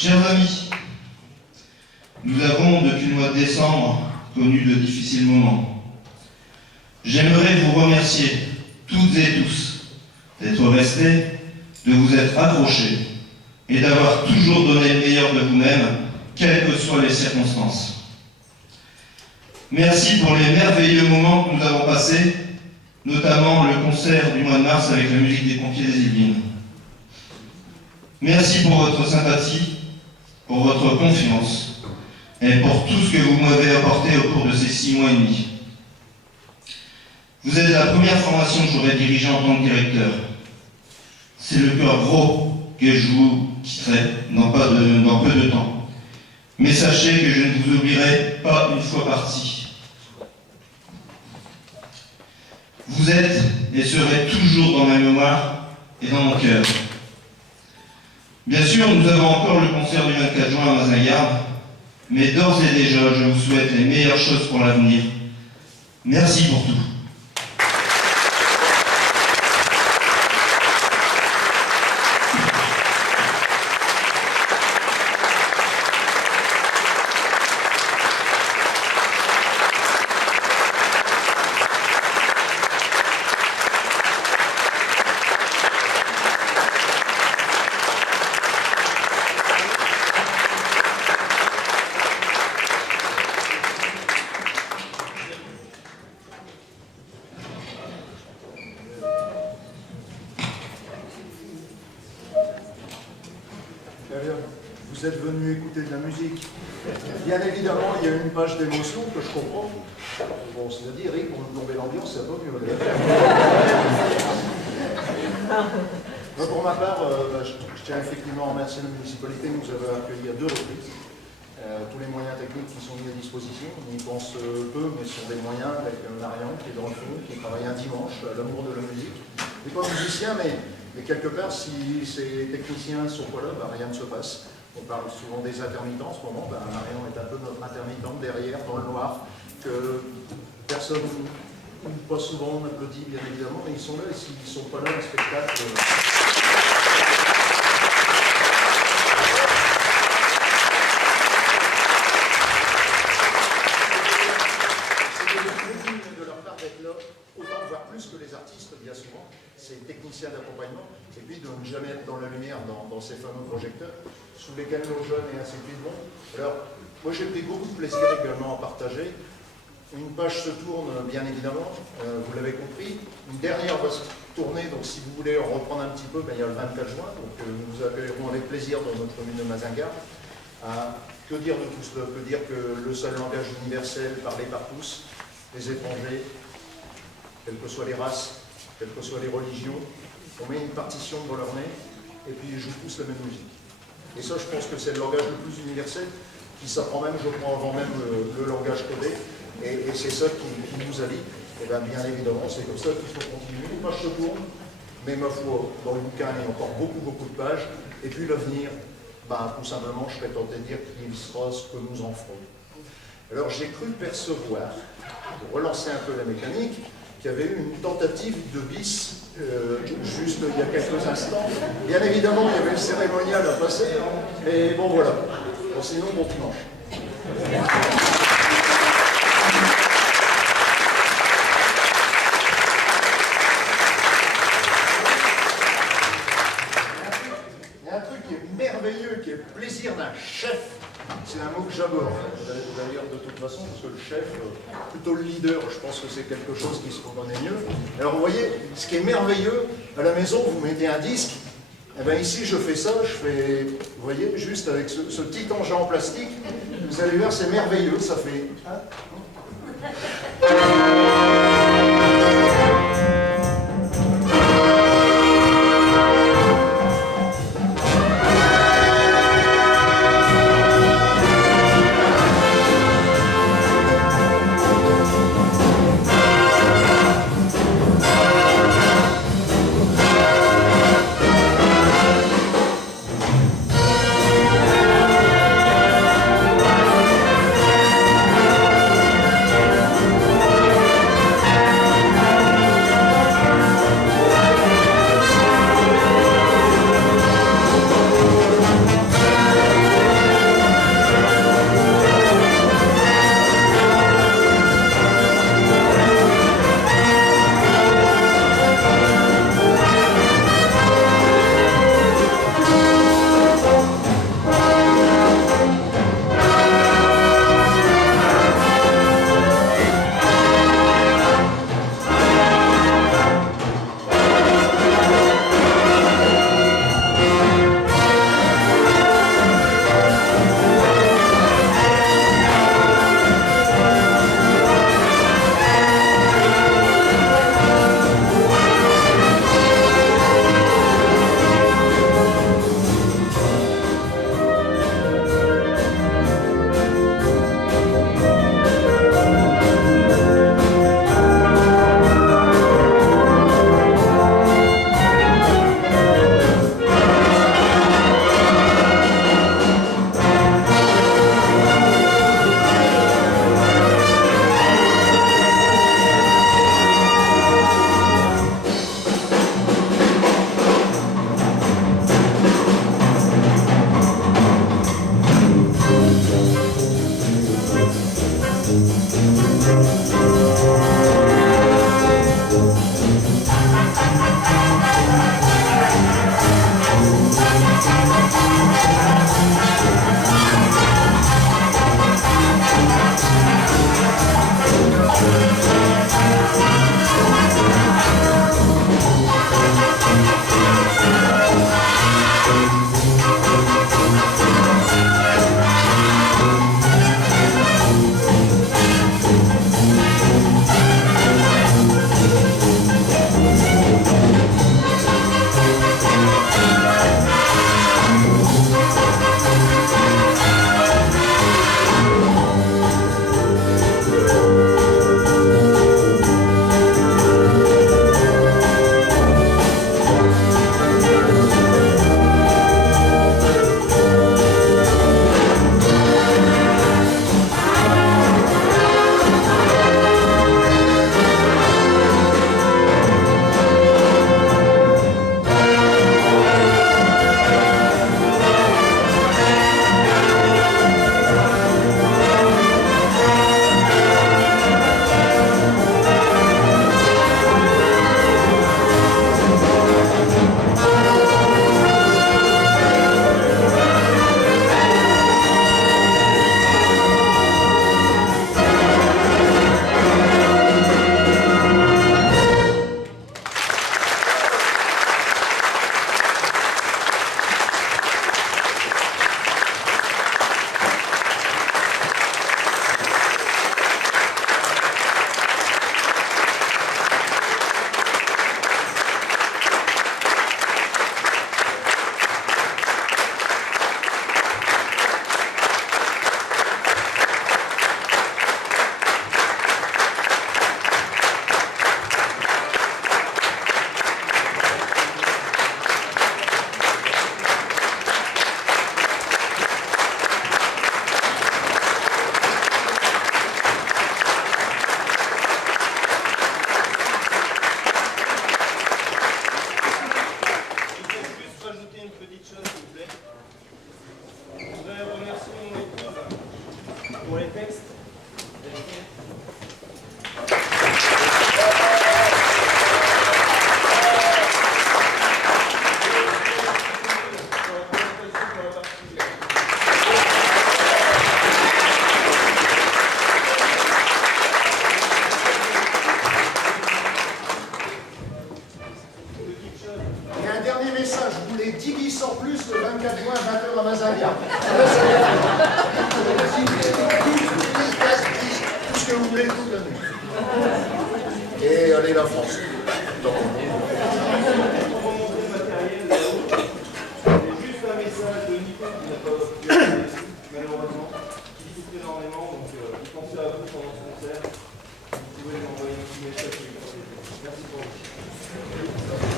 Chers amis, nous avons depuis le mois de décembre connu de difficiles moments. J'aimerais vous remercier toutes et tous d'être restés, de vous être accrochés et d'avoir toujours donné le meilleur de vous-même, quelles que soient les circonstances. Merci pour les merveilleux moments que nous avons passés, notamment le concert du mois de mars avec la musique des pompiers des Yvelines. Merci pour votre sympathie, pour votre confiance et pour tout ce que vous m'avez apporté au cours de ces 6 mois et demi. Vous êtes la première formation que j'aurais dirigée en tant que directeur. C'est le cœur gros que je vous quitterai dans peu de temps. Mais sachez que je ne vous oublierai pas une fois parti. Vous êtes et serez toujours dans ma mémoire et dans mon cœur. Bien sûr, nous avons encore le concert du 24 juin à Mazingarbe, mais d'ores et déjà, je vous souhaite les meilleures choses pour l'avenir. Merci pour tout. Vous êtes venu écouter de la musique. Bien évidemment, il y a une page d'émotion que je comprends. Bon, c'est-à-dire, Eric, pour nous tomber l'ambiance, c'est pas mieux. Pour ma part, je tiens effectivement à remercier la municipalité. Nous avons accueilli à 2 reprises tous les moyens techniques qui sont mis à disposition. On y pense peu, mais ce sont des moyens avec Marion qui est dans le fond, qui travaille un dimanche à l'amour de la musique. Il n'est pas musicien, mais quelque part, si ces techniciens ne sont pas là, rien ne se passe. On parle souvent des intermittents en ce moment. Marion est un peu notre intermittente derrière, dans le noir, que personne, ou pas souvent, n'applaudit, bien évidemment, mais ils sont là, et s'ils ne sont pas là, le spectacle... de leur part d'être là, autant voire plus que les artistes, bien souvent, ces techniciens d'accompagnement, et puis de ne jamais être dans la lumière, dans ces fameux projecteurs, sous lesquels nos jeunes et ainsi de suite vont. Alors, moi j'ai pris beaucoup de plaisir également à partager. Une page se tourne, bien évidemment, vous l'avez compris. Une dernière va se tourner, donc si vous voulez en reprendre un petit peu, il y a le 24 juin, donc nous vous accueillerons avec plaisir dans notre commune de Mazingarbe. Que dire de tout cela? Que dire que le seul langage universel parlé par tous, les étrangers, quelles que soient les races, quelles que soient les religions, on met une partition dans leur nez, et puis ils jouent tous la même musique. Et ça, je pense que c'est le langage le plus universel, qui s'apprend même, je crois, avant même le langage codé, et c'est ça qui nous allie. Et bien évidemment, c'est comme ça qu'il faut continuer. Les pages se tournent, mais ma foi, dans le bouquin, il y a encore beaucoup de pages, et puis l'avenir, tout simplement, je serais tenté de dire qu'il sera ce que nous en ferons. Alors, j'ai cru percevoir, pour relancer un peu la mécanique, qu'il y avait eu une tentative de bis juste il y a quelques instants. Bien évidemment, il y avait le cérémonial à passer, mais bon voilà. Bon, sinon, bon dimanche. Il y a un truc qui est merveilleux, qui est le plaisir d'un chef. C'est un mot que j'aborde, d'ailleurs, de toute façon, parce que le chef, plutôt le leader, je pense que c'est quelque chose qui se connaît mieux. Alors, vous voyez, ce qui est merveilleux, à la maison, vous mettez un disque, et bien ici, je fais ça, je fais, vous voyez, juste avec ce petit engin en plastique, vous allez voir, c'est merveilleux, ça fait... qui n'a pas pu aller, malheureusement, qui souffre énormément, donc il pensait à vous pendant ce concert. Vous pouvez m'envoyer un petit message. Merci pour vous.